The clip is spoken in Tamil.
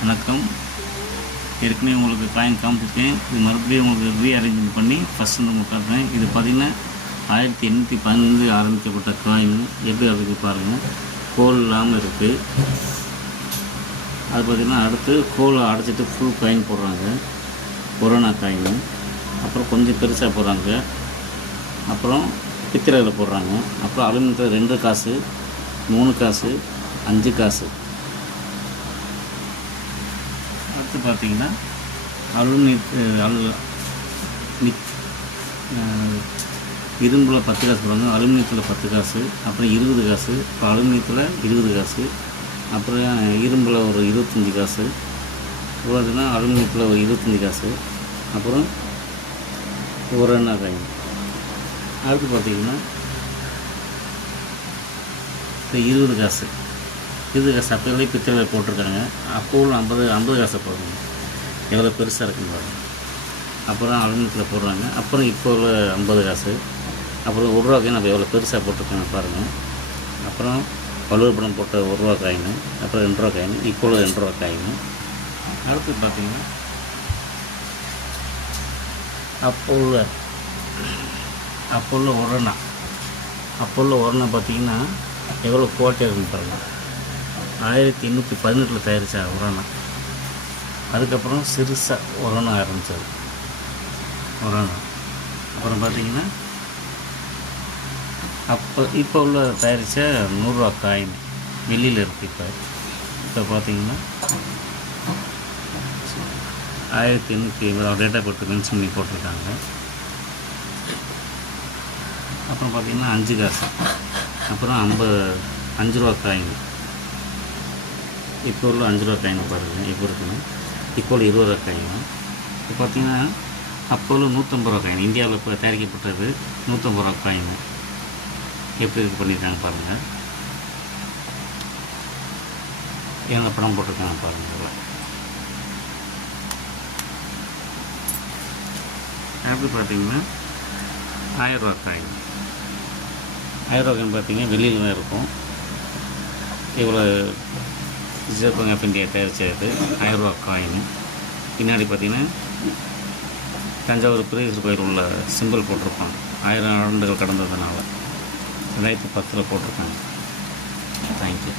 வணக்கம். ஏற்கனவே உங்களுக்கு காயின் காமிச்சிருக்கேன். இது மறுபடியும் உங்களுக்கு ரீஅரேஞ்ச்மெண்ட் பண்ணி ஃபஸ்ட்டு உங்களுக்கு காட்டுறேன். இது பார்த்திங்கன்னா 1815 ஆரம்பிக்கப்பட்ட காயின் எப்படி இருக்குது பாருங்கள். கோல் இல்லாமல் இருக்குது. அது பார்த்திங்கன்னா அடுத்து கோலை அடைச்சிட்டு ஃபுல் காயின் போடுறாங்க, கொரோனா காயின். அப்புறம் கொஞ்சம் பெருசாக போடுறாங்க, அப்புறம் பித்திரையில் போடுறாங்க, அப்புறம் அலுமினியத்தில் 2 காசு, 3 காசு, 5 காசு. அடுத்து பார்த்திங்கன்னா இரும்பில் 10 காசு போடுறாங்க, அலுமினியத்தில் 10 காசு, அப்புறம் 20 காசு, இப்போ அலுமினியத்தில் 20 காசு, அப்புறம் இரும்பில் ஒரு 25 காசு, பார்த்தீங்கன்னா அலுமினியத்தில் ஒரு 25 காசு, அப்புறம் ஒரு எண்ணா காயின். அடுத்து பார்த்திங்கன்னா இப்போ 20 காசு, 20 காசு அப்போவே பித்தளையில் போட்டிருக்காங்க. அப்போவும் 50 காசை போடுறாங்க. எவ்வளோ பெருசாக இருக்குன்னு பாருங்க. அப்புறம் அலுமினியத்தில் போடுறாங்க. அப்புறம் இப்போ உள்ள 50 காசு, அப்புறம் 1 ரூபா காயின் நம்ம எவ்வளோ பெருசாக போட்டிருக்காங்க பாருங்கள். அப்புறம் வள்ளுவர் படம் போட்ட 1 ரூபா காயின், அப்புறம் 2 ரூபா காயின், இப்போ உள்ள 2 ரூபா காயின். அடுத்து பார்த்திங்கன்னா அப்போ உள்ள ஒரணா, பார்த்திங்கன்னா எவ்வளோ குவாலிட்டியாக இருக்குன்னு பாருங்கள். 1818 தயாரித்தா ஒரணா. அதுக்கப்புறம் சிறுசாக ஒரணா ஆரம்பித்தது ஒரணா. அப்புறம் பார்த்திங்கன்னா இப்போ உள்ள தயாரித்த 100 ரூபா காயின் வெளியில் இருக்குது. இப்போ பார்த்திங்கன்னா 1850 டேட்டா போட்டு மென்ஷன் பண்ணி போட்டிருக்காங்க. அப்புறம் பார்த்திங்கன்னா 5 காசு, அப்புறம் 5 ரூபா காயின். இப்போ உள்ள 5 ரூபா காயின் பாருங்கள் இப்போ இருக்குன்னு. இப்போ உள்ள 20 ரூபா காயின். இப்போ பார்த்திங்கன்னா அப்போ உள்ள 150 ரூபா காயின், இந்தியாவில் இப்போ தயாரிக்கப்பட்டது 150 ரூபா காயின் எப்படி இது பண்ணியிருக்காங்க பாருங்கள். எங்கே படம் போட்டிருக்காங்க பாருங்கள். அப்படி பார்த்திங்கன்னா 1000 ரூபா காயின். 1000 ரூபா காயின் பார்த்திங்கன்னா வெளியில் தான் இருக்கும். இவ்வளோ ரிசர்வ் பேங்க் ஆஃப் இந்தியா தயாரித்தது 1000 ரூபா காயின். பின்னாடி பார்த்திங்கன்னா தஞ்சாவூர் பெரிய கோயில் உள்ள சிம்பிள் போட்டிருப்பாங்க. 1000 ஆண்டுகள் கடந்ததுனால 2010 போட்டிருக்காங்க. தேங்க்யூ.